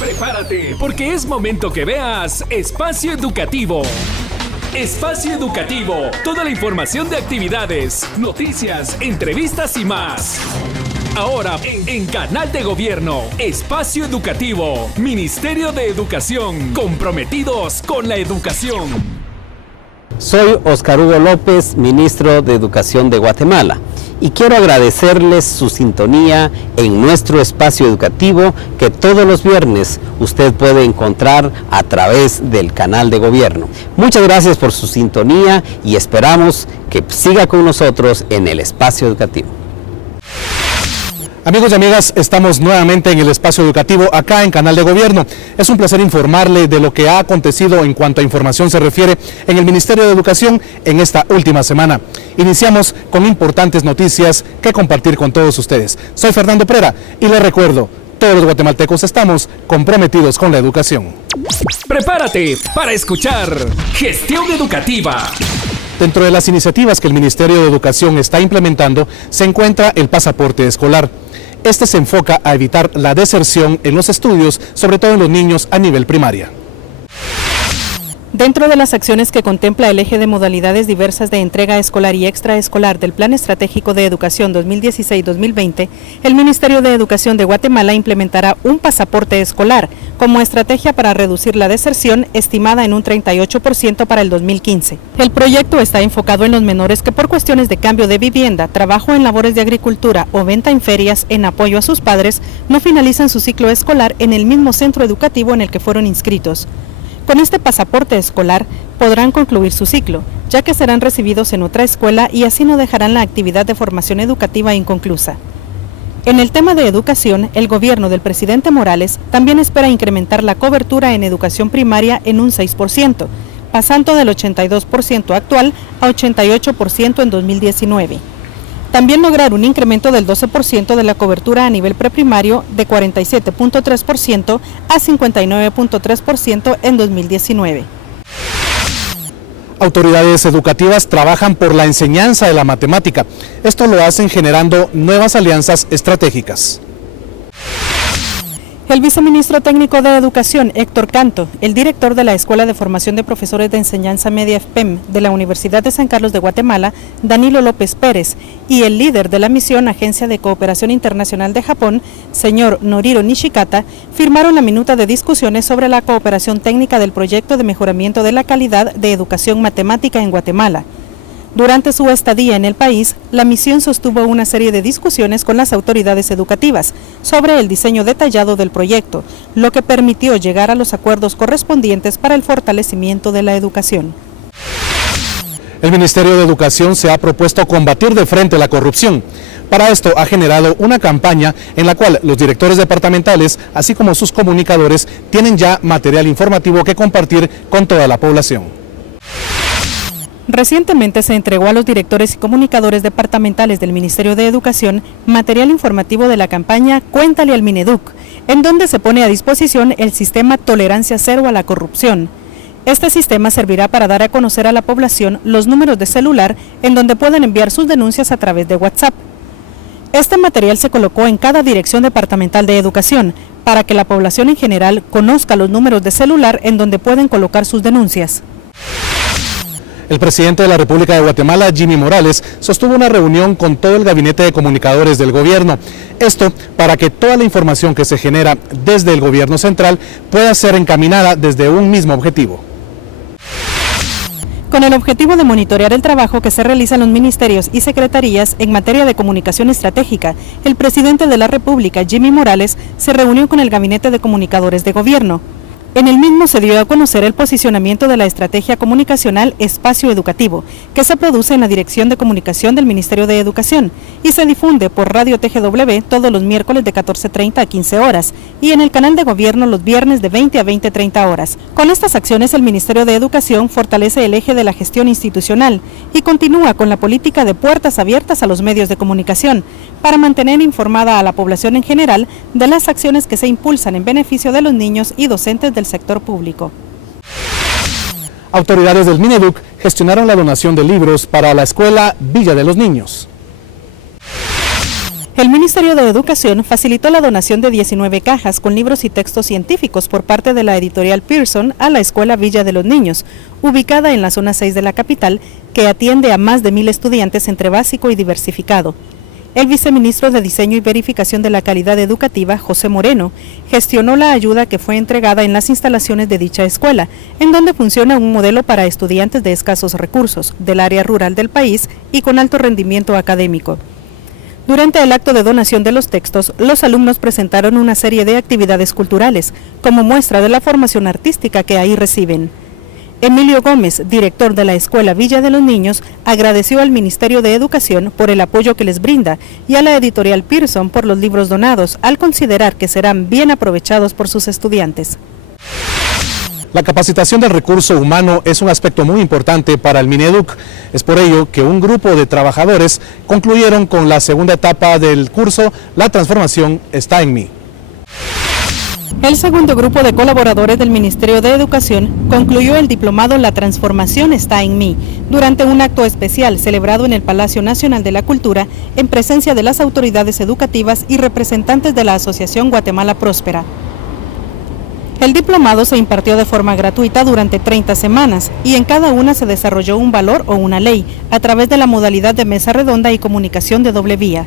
Prepárate, porque es momento que veas Espacio Educativo. Espacio Educativo, toda la información de actividades, noticias, entrevistas y más. Ahora en Canal de Gobierno, Espacio Educativo, Ministerio de Educación, comprometidos con la educación. Soy Óscar Hugo López, ministro de Educación de Guatemala, y quiero agradecerles su sintonía en nuestro espacio educativo que todos los viernes usted puede encontrar a través del Canal de Gobierno. Muchas gracias por su sintonía y esperamos que siga con nosotros en el espacio educativo. Amigos y amigas, estamos nuevamente en el espacio educativo acá en Canal de Gobierno. Es un placer informarle de lo que ha acontecido en cuanto a información se refiere en el Ministerio de Educación en esta última semana. Iniciamos con importantes noticias que compartir con todos ustedes. Soy Fernando Prera y les recuerdo, todos los guatemaltecos estamos comprometidos con la educación. Prepárate para escuchar Gestión Educativa. Dentro de las iniciativas que el Ministerio de Educación está implementando se encuentra el pasaporte escolar. Este se enfoca a evitar la deserción en los estudios, sobre todo en los niños a nivel primaria. Dentro de las acciones que contempla el eje de modalidades diversas de entrega escolar y extraescolar del Plan Estratégico de Educación 2016-2020, el Ministerio de Educación de Guatemala implementará un pasaporte escolar como estrategia para reducir la deserción, estimada en un 38% para el 2015. El proyecto está enfocado en los menores que por cuestiones de cambio de vivienda, trabajo en labores de agricultura o venta en ferias en apoyo a sus padres, no finalizan su ciclo escolar en el mismo centro educativo en el que fueron inscritos. Con este pasaporte escolar podrán concluir su ciclo, ya que serán recibidos en otra escuela y así no dejarán la actividad de formación educativa inconclusa. En el tema de educación, el gobierno del presidente Morales también espera incrementar la cobertura en educación primaria en un 6%, pasando del 82% actual a 88% en 2019. También lograr un incremento del 12% de la cobertura a nivel preprimario de 47.3% a 59.3% en 2019. Autoridades educativas trabajan por la enseñanza de la matemática. Esto lo hacen generando nuevas alianzas estratégicas. El viceministro técnico de Educación, Héctor Canto, el director de la Escuela de Formación de Profesores de Enseñanza Media FPEM de la Universidad de San Carlos de Guatemala, Danilo López Pérez, y el líder de la misión Agencia de Cooperación Internacional de Japón, señor Noriro Nishikata, firmaron la minuta de discusiones sobre la cooperación técnica del proyecto de mejoramiento de la calidad de educación matemática en Guatemala. Durante su estadía en el país, la misión sostuvo una serie de discusiones con las autoridades educativas sobre el diseño detallado del proyecto, lo que permitió llegar a los acuerdos correspondientes para el fortalecimiento de la educación. El Ministerio de Educación se ha propuesto combatir de frente la corrupción. Para esto ha generado una campaña en la cual los directores departamentales, así como sus comunicadores, tienen ya material informativo que compartir con toda la población. Recientemente se entregó a los directores y comunicadores departamentales del Ministerio de Educación material informativo de la campaña Cuéntale al Mineduc, en donde se pone a disposición el sistema Tolerancia Cero a la Corrupción. Este sistema servirá para dar a conocer a la población los números de celular en donde pueden enviar sus denuncias a través de WhatsApp. Este material se colocó en cada dirección departamental de educación para que la población en general conozca los números de celular en donde pueden colocar sus denuncias. El presidente de la República de Guatemala, Jimmy Morales, sostuvo una reunión con todo el gabinete de comunicadores del gobierno. Esto para que toda la información que se genera desde el gobierno central pueda ser encaminada desde un mismo objetivo. Con el objetivo de monitorear el trabajo que se realiza en los ministerios y secretarías en materia de comunicación estratégica, el presidente de la República, Jimmy Morales, se reunió con el gabinete de comunicadores de gobierno. En el mismo se dio a conocer el posicionamiento de la estrategia comunicacional Espacio Educativo, que se produce en la Dirección de Comunicación del Ministerio de Educación y se difunde por Radio TGW todos los miércoles de 14:30 a 15 horas y en el canal de gobierno los viernes de 20 a 20:30 horas. Con estas acciones el Ministerio de Educación fortalece el eje de la gestión institucional y continúa con la política de puertas abiertas a los medios de comunicación para mantener informada a la población en general de las acciones que se impulsan en beneficio de los niños y docentes del sector público. Autoridades del Mineduc gestionaron la donación de libros para la escuela Villa de los Niños. El Ministerio de Educación facilitó la donación de 19 cajas con libros y textos científicos por parte de la editorial Pearson a la Escuela Villa de los Niños, ubicada en la zona 6 de la capital, que atiende a más de 1,000 estudiantes entre básico y diversificado. El viceministro de Diseño y Verificación de la Calidad Educativa, José Moreno, gestionó la ayuda que fue entregada en las instalaciones de dicha escuela, en donde funciona un modelo para estudiantes de escasos recursos, del área rural del país y con alto rendimiento académico. Durante el acto de donación de los textos, los alumnos presentaron una serie de actividades culturales, como muestra de la formación artística que ahí reciben. Emilio Gómez, director de la Escuela Villa de los Niños, agradeció al Ministerio de Educación por el apoyo que les brinda y a la editorial Pearson por los libros donados, al considerar que serán bien aprovechados por sus estudiantes. La capacitación del recurso humano es un aspecto muy importante para el Mineduc. Es por ello que un grupo de trabajadores concluyeron con la segunda etapa del curso La transformación está en mí. El segundo grupo de colaboradores del Ministerio de Educación concluyó el diplomado La transformación está en mí, durante un acto especial celebrado en el Palacio Nacional de la Cultura, en presencia de las autoridades educativas y representantes de la Asociación Guatemala Próspera. El diplomado se impartió de forma gratuita durante 30 semanas y en cada una se desarrolló un valor o una ley a través de la modalidad de mesa redonda y comunicación de doble vía.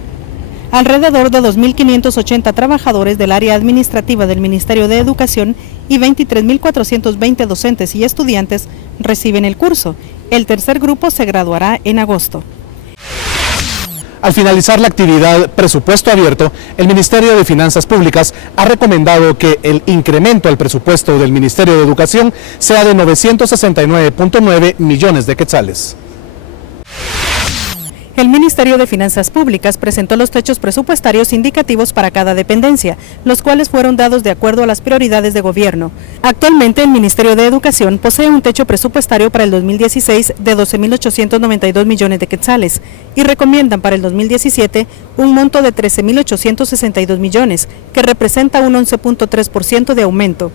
Alrededor de 2.580 trabajadores del área administrativa del Ministerio de Educación y 23.420 docentes y estudiantes reciben el curso. El tercer grupo se graduará en agosto. Al finalizar la actividad Presupuesto Abierto, el Ministerio de Finanzas Públicas ha recomendado que el incremento al presupuesto del Ministerio de Educación sea de 969.9 millones de quetzales. El Ministerio de Finanzas Públicas presentó los techos presupuestarios indicativos para cada dependencia, los cuales fueron dados de acuerdo a las prioridades de gobierno. Actualmente, el Ministerio de Educación posee un techo presupuestario para el 2016 de 12.892 millones de quetzales y recomiendan para el 2017 un monto de 13.862 millones, que representa un 11.3% de aumento.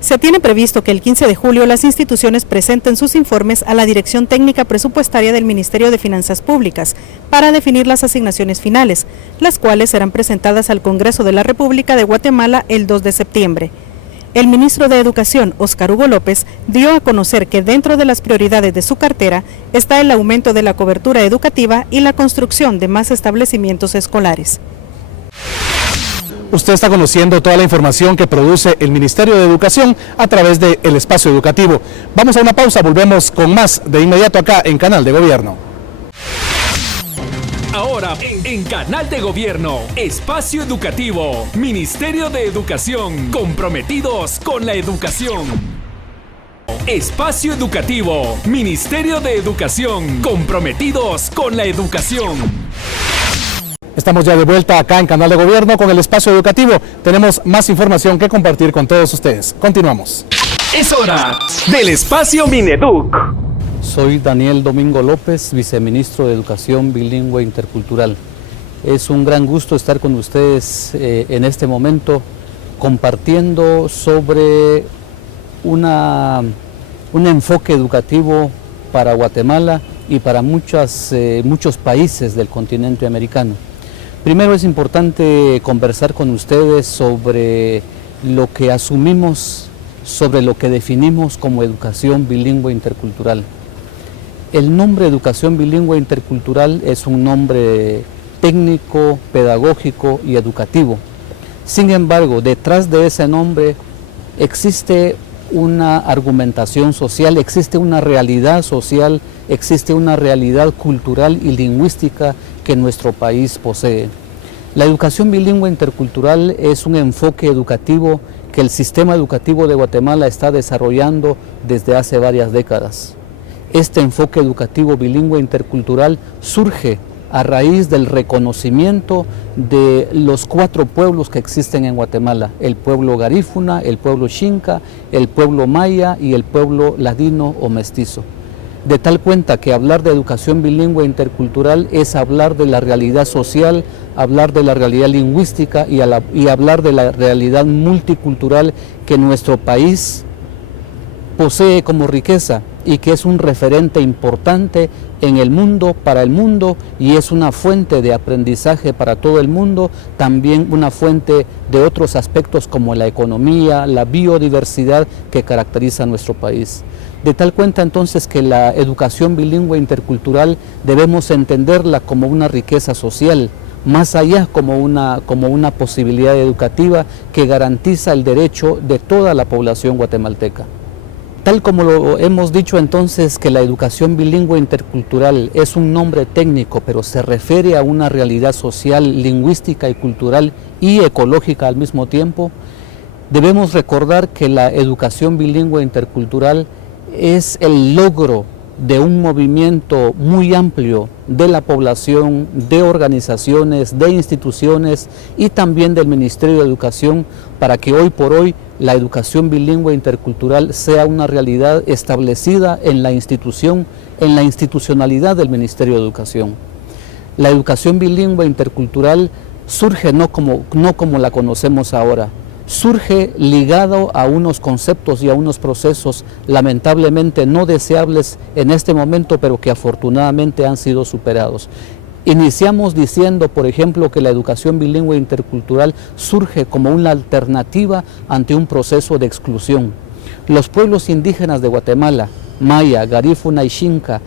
Se tiene previsto que el 15 de julio las instituciones presenten sus informes a la Dirección Técnica Presupuestaria del Ministerio de Finanzas Públicas para definir las asignaciones finales, las cuales serán presentadas al Congreso de la República de Guatemala el 2 de septiembre. El ministro de Educación, Óscar Hugo López, dio a conocer que dentro de las prioridades de su cartera está el aumento de la cobertura educativa y la construcción de más establecimientos escolares. Usted está conociendo toda la información que produce el Ministerio de Educación a través de El Espacio Educativo. Vamos a una pausa, volvemos con más de inmediato acá en Canal de Gobierno. Ahora en Canal de Gobierno, Espacio Educativo, Ministerio de Educación, comprometidos con la educación. Espacio Educativo, Ministerio de Educación, comprometidos con la educación. Estamos ya de vuelta acá en Canal de Gobierno con el Espacio Educativo. Tenemos más información que compartir con todos ustedes. Continuamos. Es hora del Espacio Mineduc. Soy Daniel Domingo López, viceministro de Educación Bilingüe Intercultural. Es un gran gusto estar con ustedes en este momento compartiendo sobre un enfoque educativo para Guatemala y para muchos países del continente americano. Primero es importante conversar con ustedes sobre lo que asumimos, sobre lo que definimos como educación bilingüe intercultural. El nombre educación bilingüe intercultural es un nombre técnico, pedagógico y educativo. Sin embargo, detrás de ese nombre existe una argumentación social, existe una realidad social, existe una realidad cultural y lingüística que nuestro país posee. La educación bilingüe intercultural es un enfoque educativo que el sistema educativo de Guatemala está desarrollando desde hace varias décadas. Este enfoque educativo bilingüe intercultural surge a raíz del reconocimiento de los 4 pueblos que existen en Guatemala: el pueblo garífuna, el pueblo xinca, el pueblo maya y el pueblo ladino o mestizo. De tal cuenta que hablar de educación bilingüe intercultural es hablar de la realidad social, hablar de la realidad lingüística y hablar de la realidad multicultural que nuestro país posee como riqueza y que es un referente importante en el mundo, para el mundo, y es una fuente de aprendizaje para todo el mundo, también una fuente de otros aspectos como la economía, la biodiversidad que caracteriza a nuestro país. De tal cuenta entonces que la educación bilingüe intercultural debemos entenderla como una riqueza social, más allá como una posibilidad educativa que garantiza el derecho de toda la población guatemalteca. Tal como lo hemos dicho entonces que la educación bilingüe intercultural es un nombre técnico, pero se refiere a una realidad social, lingüística y cultural y ecológica al mismo tiempo, debemos recordar que la educación bilingüe intercultural es el logro de un movimiento muy amplio de la población, de organizaciones, de instituciones y también del Ministerio de Educación para que hoy por hoy la educación bilingüe intercultural sea una realidad establecida en la institución, en la institucionalidad del Ministerio de Educación. La educación bilingüe intercultural surge no como la conocemos ahora, surge ligado a unos conceptos y a unos procesos lamentablemente no deseables en este momento, pero que afortunadamente han sido superados. Iniciamos diciendo, por ejemplo, que la educación bilingüe intercultural surge como una alternativa ante un proceso de exclusión. Los pueblos indígenas de Guatemala, Maya, Garífuna y Xinca,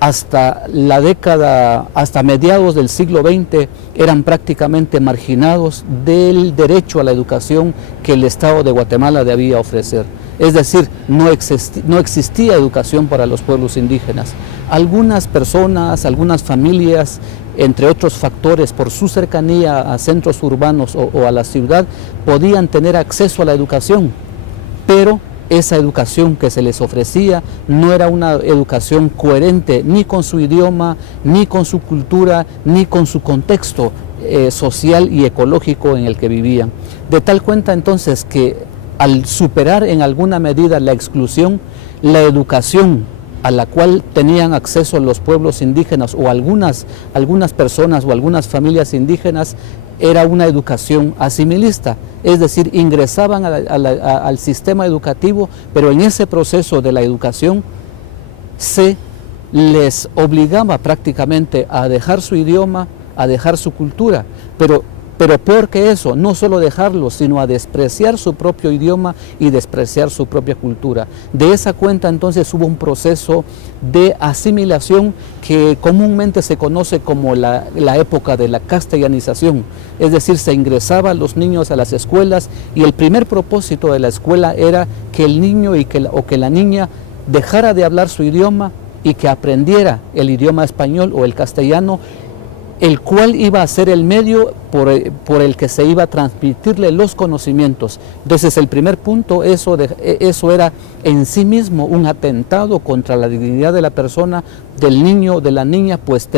hasta mediados del siglo XX eran prácticamente marginados del derecho a la educación que el Estado de Guatemala debía ofrecer. Es decir, no existía educación para los pueblos indígenas. Algunas personas, algunas familias, entre otros factores, por su cercanía a centros urbanos o a la ciudad, podían tener acceso a la educación, pero esa educación que se les ofrecía no era una educación coherente ni con su idioma, ni con su cultura, ni con su contexto social y ecológico en el que vivían. De tal cuenta entonces que al superar en alguna medida la exclusión, la educación a la cual tenían acceso los pueblos indígenas o algunas personas o algunas familias indígenas era una educación asimilista, es decir, ingresaban al sistema educativo, pero en ese proceso de la educación se les obligaba prácticamente a dejar su idioma, a dejar su cultura, pero peor que eso, no solo dejarlo, sino a despreciar su propio idioma y despreciar su propia cultura. De esa cuenta entonces hubo un proceso de asimilación que comúnmente se conoce como la época de la castellanización, es decir, se ingresaba a los niños a las escuelas y el primer propósito de la escuela era que el niño o que la niña dejara de hablar su idioma y que aprendiera el idioma español o el castellano, el cual iba a ser el medio por el que se iba a transmitirle los conocimientos. Entonces el primer punto, eso era en sí mismo un atentado contra la dignidad de la persona, del niño, de la niña, pues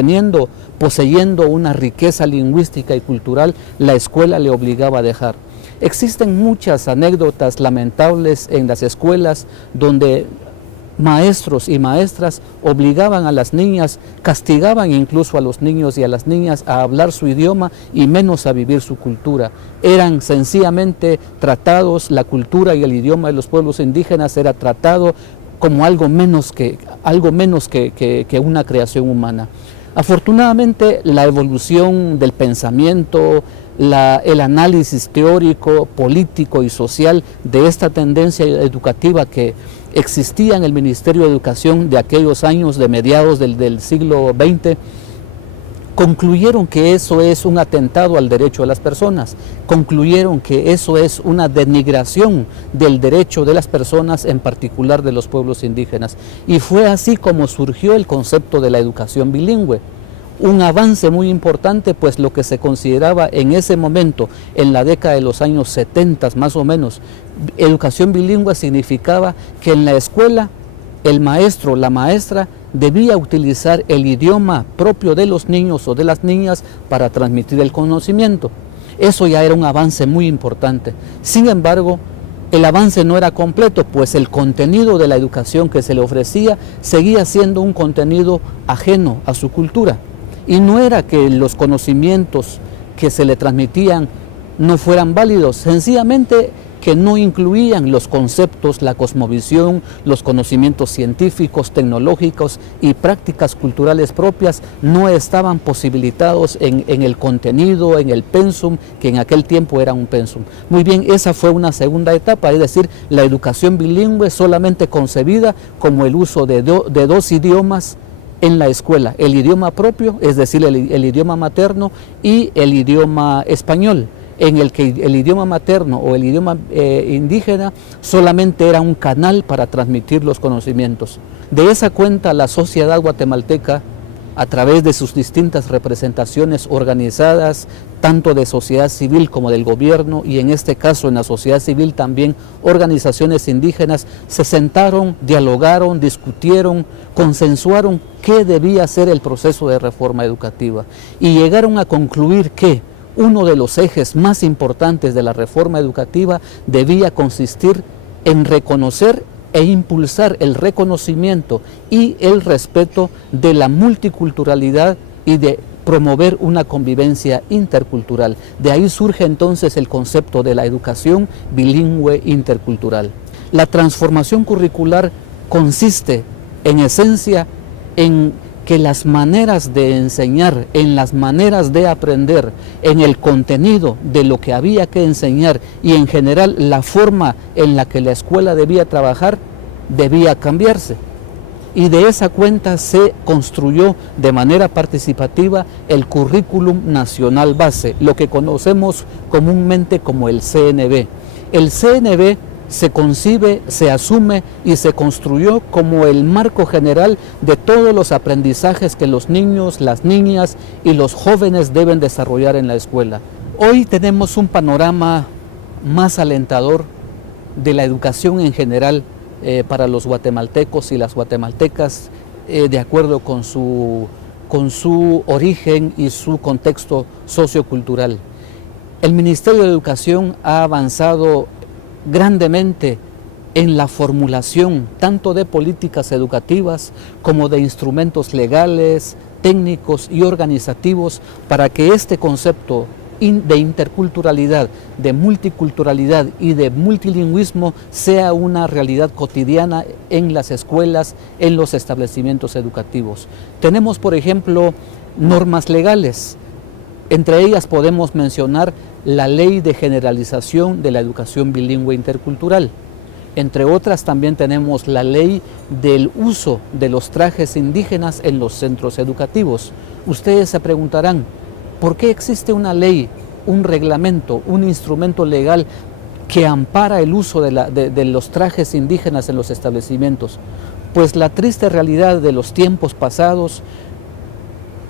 poseyendo una riqueza lingüística y cultural, la escuela le obligaba a dejar. Existen muchas anécdotas lamentables en las escuelas donde maestros y maestras obligaban a las niñas, castigaban incluso a los niños y a las niñas a hablar su idioma y menos a vivir su cultura. Eran sencillamente tratados, la cultura y el idioma de los pueblos indígenas era tratado como algo menos que una creación humana. Afortunadamente, la evolución del pensamiento, el análisis teórico, político y social de esta tendencia educativa que existía en el Ministerio de Educación de aquellos años de mediados del siglo XX, concluyeron que eso es un atentado al derecho de las personas, concluyeron que eso es una denigración del derecho de las personas, en particular de los pueblos indígenas. Y fue así como surgió el concepto de la educación bilingüe. Un avance muy importante, pues lo que se consideraba en ese momento, en la década de los años 70 más o menos, educación bilingüe significaba que en la escuela el maestro, la maestra, debía utilizar el idioma propio de los niños o de las niñas para transmitir el conocimiento. Eso ya era un avance muy importante. Sin embargo, el avance no era completo, pues el contenido de la educación que se le ofrecía seguía siendo un contenido ajeno a su cultura. Y no era que los conocimientos que se le transmitían no fueran válidos, sencillamente que no incluían los conceptos, la cosmovisión, los conocimientos científicos, tecnológicos y prácticas culturales propias, no estaban posibilitados en el contenido, en el pensum, que en aquel tiempo era un pensum. Muy bien, esa fue una segunda etapa, es decir, la educación bilingüe solamente concebida como el uso de dos idiomas en la escuela, el idioma propio, es decir, el idioma materno y el idioma español, en el que el idioma materno o el idioma indígena solamente era un canal para transmitir los conocimientos. De esa cuenta, la sociedad guatemalteca, a través de sus distintas representaciones organizadas, tanto de sociedad civil como del gobierno, y en este caso en la sociedad civil también organizaciones indígenas, se sentaron, dialogaron, discutieron, consensuaron qué debía ser el proceso de reforma educativa y llegaron a concluir que uno de los ejes más importantes de la reforma educativa debía consistir en reconocer e impulsar el reconocimiento y el respeto de la multiculturalidad y de promover una convivencia intercultural. De ahí surge entonces el concepto de la educación bilingüe intercultural. La transformación curricular consiste en esencia en que las maneras de enseñar, en las maneras de aprender, en el contenido de lo que había que enseñar y en general la forma en la que la escuela debía trabajar, debía cambiarse. Y de esa cuenta se construyó de manera participativa el Currículum Nacional Base, lo que conocemos comúnmente como el CNB. El CNB se concibe, se asume y se construyó como el marco general de todos los aprendizajes que los niños, las niñas y los jóvenes deben desarrollar en la escuela. Hoy tenemos un panorama más alentador de la educación en general para los guatemaltecos y las guatemaltecas, de acuerdo con su origen y su contexto sociocultural. El Ministerio de Educación ha avanzado grandemente en la formulación tanto de políticas educativas como de instrumentos legales, técnicos y organizativos para que este concepto de interculturalidad, de multiculturalidad y de multilingüismo sea una realidad cotidiana en las escuelas, en los establecimientos educativos. Tenemos, por ejemplo, normas legales. Entre ellas podemos mencionar la Ley de Generalización de la Educación Bilingüe Intercultural. Entre otras también tenemos la Ley del uso de los trajes indígenas en los centros educativos. Ustedes se preguntarán, ¿por qué existe una ley, un reglamento, un instrumento legal que ampara el uso de los trajes indígenas en los establecimientos? Pues la triste realidad de los tiempos pasados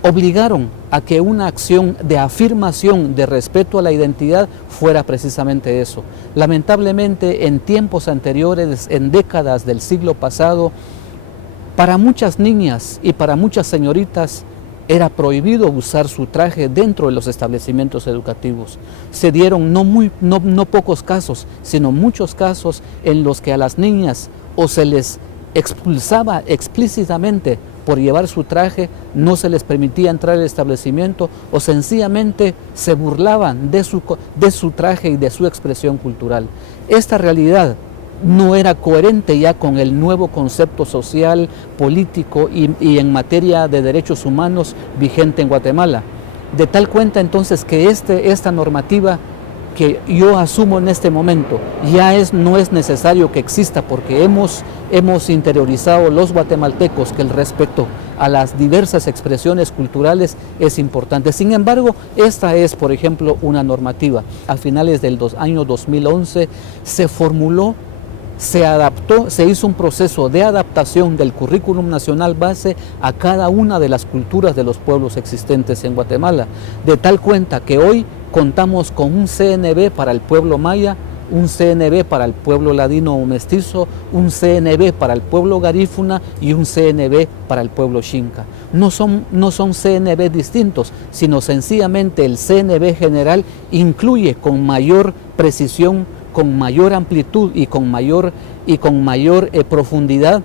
obligaron a que una acción de afirmación de respeto a la identidad fuera precisamente eso. Lamentablemente, en tiempos anteriores, en décadas del siglo pasado, para muchas niñas y para muchas señoritas era prohibido usar su traje dentro de los establecimientos educativos. Se dieron no pocos casos, sino muchos casos en los que a las niñas o se les expulsaba explícitamente por llevar su traje, no se les permitía entrar al establecimiento o sencillamente se burlaban de su traje y de su expresión cultural. Esta realidad no era coherente ya con el nuevo concepto social, político y en materia de derechos humanos vigente en Guatemala. De tal cuenta entonces que esta normativa que yo asumo en este momento no es necesario que exista porque hemos interiorizado los guatemaltecos que el respeto a las diversas expresiones culturales es importante. Sin embargo, esta es, por ejemplo, una normativa. A finales del año 2011 se formuló, se adaptó, se hizo un proceso de adaptación del Currículum Nacional Base a cada una de las culturas de los pueblos existentes en Guatemala, de tal cuenta que hoy contamos con un CNB para el pueblo maya, un CNB para el pueblo ladino o mestizo, un CNB para el pueblo garífuna y un CNB para el pueblo xinca. No son CNB distintos, sino sencillamente el CNB general incluye con mayor precisión, con mayor amplitud y con mayor profundidad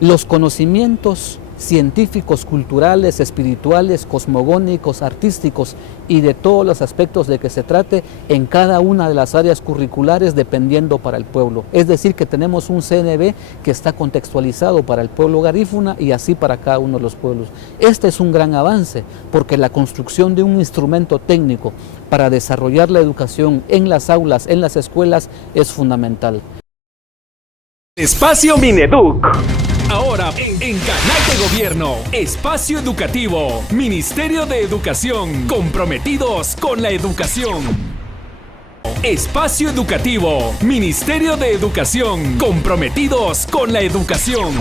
los conocimientos científicos, culturales, espirituales, cosmogónicos, artísticos y de todos los aspectos de que se trate en cada una de las áreas curriculares dependiendo para el pueblo. Es decir, que tenemos un CNB que está contextualizado para el pueblo garífuna y así para cada uno de los pueblos. Este es un gran avance porque la construcción de un instrumento técnico para desarrollar la educación en las aulas, en las escuelas, es fundamental. Espacio Mineduc. Ahora en Canal de Gobierno, Espacio Educativo, Ministerio de Educación, comprometidos con la educación. Espacio Educativo, Ministerio de Educación, comprometidos con la educación.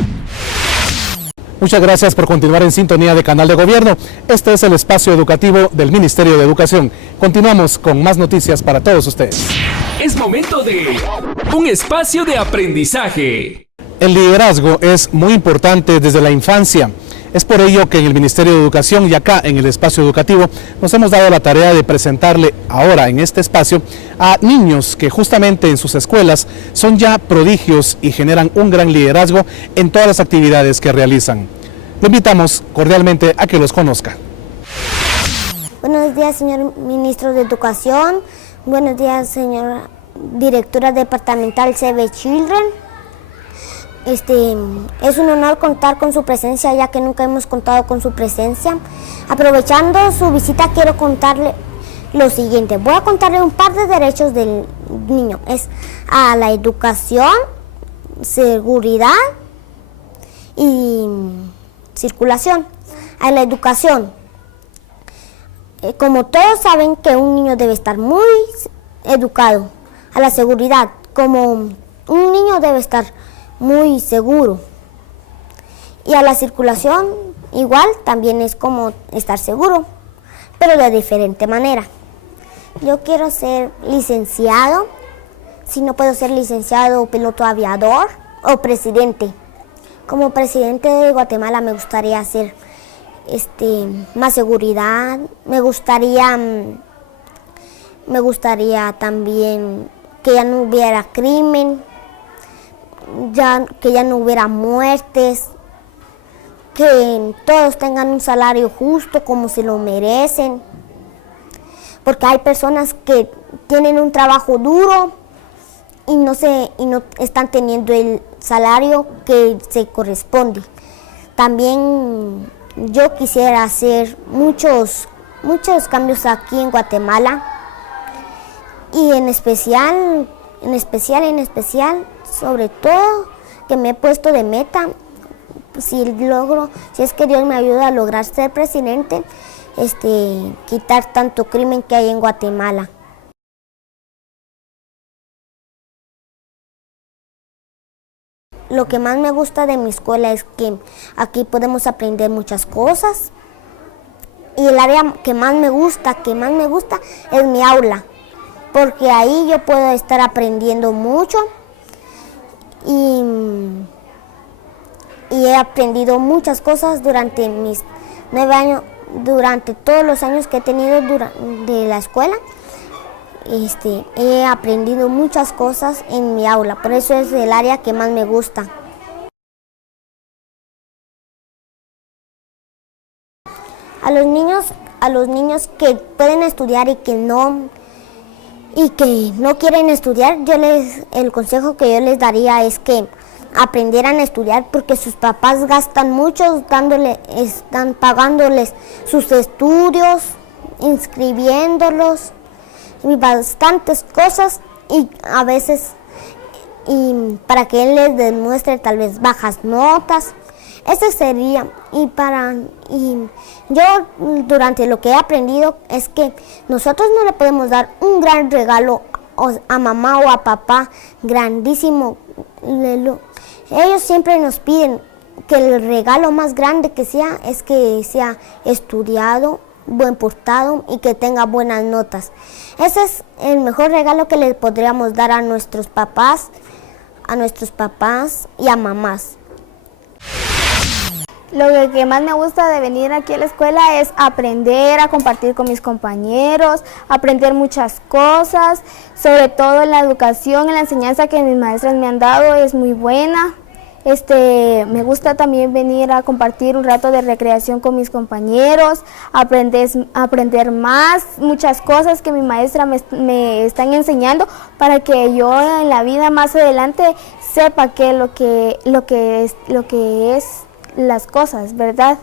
Muchas gracias por continuar en sintonía de Canal de Gobierno. Este es el espacio educativo del Ministerio de Educación. Continuamos con más noticias para todos ustedes. Es momento de un espacio de aprendizaje. El liderazgo es muy importante desde la infancia. Es por ello que en el Ministerio de Educación y acá en el espacio educativo nos hemos dado la tarea de presentarle ahora en este espacio a niños que justamente en sus escuelas son ya prodigios y generan un gran liderazgo en todas las actividades que realizan. Lo invitamos cordialmente a que los conozca. Buenos días, señor ministro de Educación. Buenos días, señora directora departamental Save Children. Es un honor contar con su presencia, ya que nunca hemos contado con su presencia. Aprovechando su visita, quiero contarle lo siguiente. Voy a contarle un par de derechos del niño. Es a la educación, seguridad y circulación. A la educación. Como todos saben que un niño debe estar muy educado. A la seguridad, como un niño debe estar muy seguro. Y a la circulación, igual, también es como estar seguro, pero de diferente manera. Yo quiero ser licenciado, si no puedo ser licenciado, piloto aviador o presidente. Como presidente de Guatemala me gustaría hacer más seguridad, me gustaría también que ya no hubiera crimen, que ya no hubiera muertes, que todos tengan un salario justo como se lo merecen, porque hay personas que tienen un trabajo duro y no están teniendo el salario que se corresponde. También yo quisiera hacer muchos cambios aquí en Guatemala y en especial, sobre todo, que me he puesto de meta, si es que Dios me ayuda a lograr ser presidente, quitar tanto crimen que hay en Guatemala. Lo que más me gusta de mi escuela es que aquí podemos aprender muchas cosas, y el área que más me gusta es mi aula, porque ahí yo puedo estar aprendiendo mucho y he aprendido muchas cosas durante mis 9 años, durante todos los años que he tenido de la escuela. He aprendido muchas cosas en mi aula, por eso es el área que más me gusta. A los niños que pueden estudiar y que no quieren estudiar, el consejo que yo les daría es que aprendieran a estudiar, porque sus papás gastan mucho están pagándoles sus estudios, inscribiéndolos y bastantes cosas, y a veces para que él les demuestre tal vez bajas notas. Ese sería, y yo durante lo que he aprendido es que nosotros no le podemos dar un gran regalo a mamá o a papá grandísimo. Ellos siempre nos piden que el regalo más grande que sea es que sea estudiado, buen portado y que tenga buenas notas. Ese es el mejor regalo que le podríamos dar a nuestros papás y a mamás. Lo que más me gusta de venir aquí a la escuela es aprender, a compartir con mis compañeros, aprender muchas cosas, sobre todo en la educación, en la enseñanza que mis maestras me han dado es muy buena. Me gusta también venir a compartir un rato de recreación con mis compañeros, aprender muchas cosas que mi maestra me están enseñando para que yo en la vida más adelante sepa lo que es las cosas, ¿verdad?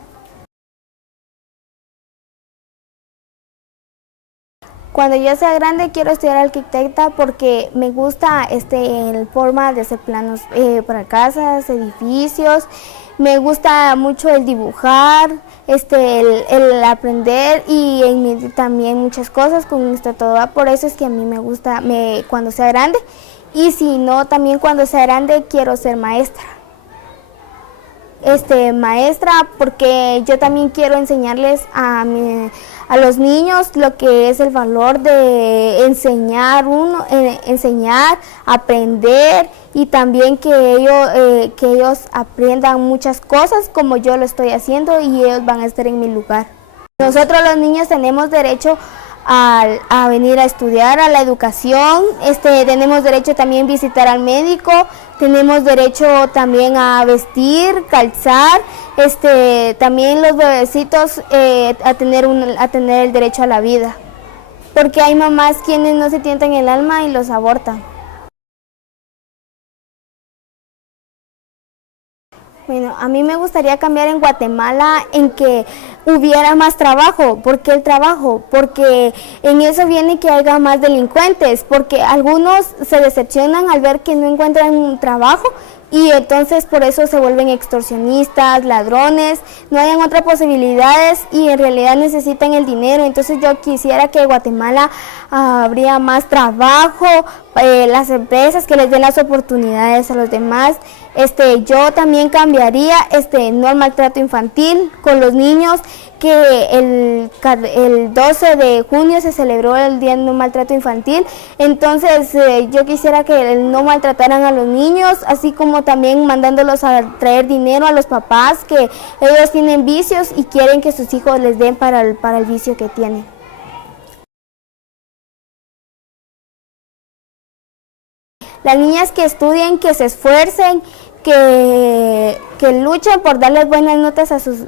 Cuando yo sea grande quiero estudiar arquitecta porque me gusta la forma de hacer planos para casas, edificios. Me gusta mucho el dibujar, el aprender y también muchas cosas con esto todo. Por eso es que a mí me gusta cuando sea grande. Y si no, también cuando sea grande quiero ser maestra. Maestra porque yo también quiero enseñarles a los niños lo que es el valor de enseñar, aprender y también que ellos aprendan muchas cosas como yo lo estoy haciendo y ellos van a estar en mi lugar. Nosotros los niños tenemos derecho a venir a estudiar, a la educación, tenemos derecho también a visitar al médico, tenemos derecho también a vestir, calzar, también los bebecitos a tener el derecho a la vida, porque hay mamás quienes no se tientan el alma y los abortan. Bueno, a mí me gustaría cambiar en Guatemala en que hubiera más trabajo. ¿Por qué el trabajo? Porque en eso viene que haya más delincuentes, porque algunos se decepcionan al ver que no encuentran un trabajo y entonces por eso se vuelven extorsionistas, ladrones, no hayan otras posibilidades y en realidad necesitan el dinero. Entonces yo quisiera que en Guatemala habría más trabajo, las empresas que les den las oportunidades a los demás. Yo también cambiaría no al maltrato infantil con los niños, que el 12 de junio se celebró el Día No Maltrato Infantil, entonces yo quisiera que no maltrataran a los niños, así como también mandándolos a traer dinero a los papás que ellos tienen vicios y quieren que sus hijos les den para el vicio que tienen. Las niñas que estudien, que se esfuercen, que luchen por darles buenas notas a sus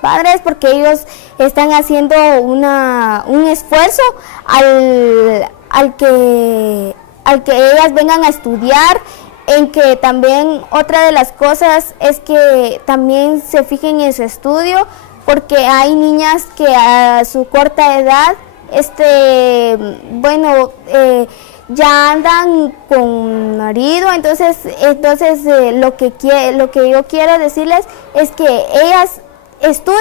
padres, porque ellos están haciendo un esfuerzo al que ellas vengan a estudiar, en que también otra de las cosas es que también se fijen en su estudio, porque hay niñas que a su corta edad, ya andan con marido, entonces lo que yo quiero decirles es que ellas estudien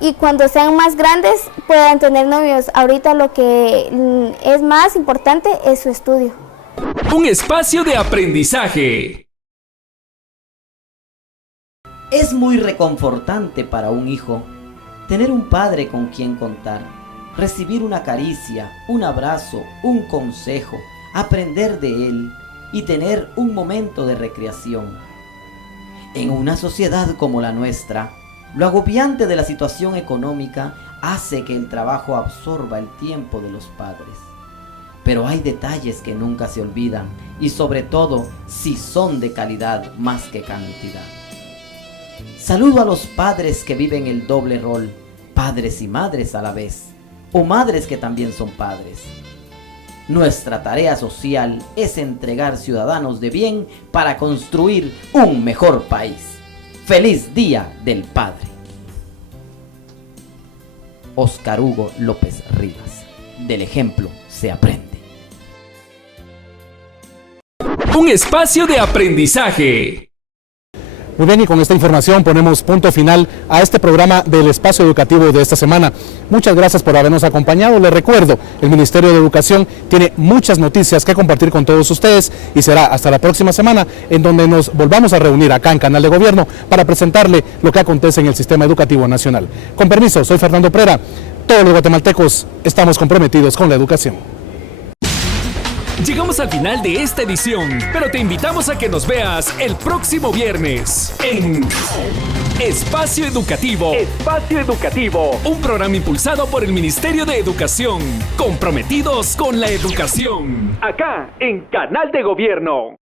y cuando sean más grandes puedan tener novios. Ahorita lo que es más importante es su estudio. Un espacio de aprendizaje. Es muy reconfortante para un hijo tener un padre con quien contar. Recibir una caricia, un abrazo, un consejo, aprender de él y tener un momento de recreación. En una sociedad como la nuestra, lo agobiante de la situación económica hace que el trabajo absorba el tiempo de los padres. Pero hay detalles que nunca se olvidan y sobre todo si son de calidad más que cantidad. Saludo a los padres que viven el doble rol, padres y madres a la vez, o madres que también son padres. Nuestra tarea social es entregar ciudadanos de bien para construir un mejor país. ¡Feliz Día del Padre! Óscar Hugo López Rivas. Del ejemplo se aprende. Un espacio de aprendizaje. Muy bien, y con esta información ponemos punto final a este programa del Espacio Educativo de esta semana. Muchas gracias por habernos acompañado. Les recuerdo, el Ministerio de Educación tiene muchas noticias que compartir con todos ustedes y será hasta la próxima semana en donde nos volvamos a reunir acá en Canal de Gobierno para presentarle lo que acontece en el sistema educativo nacional. Con permiso, soy Fernando Prera. Todos los guatemaltecos estamos comprometidos con la educación. Llegamos al final de esta edición, pero te invitamos a que nos veas el próximo viernes en Espacio Educativo. Espacio Educativo, un programa impulsado por el Ministerio de Educación, comprometidos con la educación. Acá en Canal de Gobierno.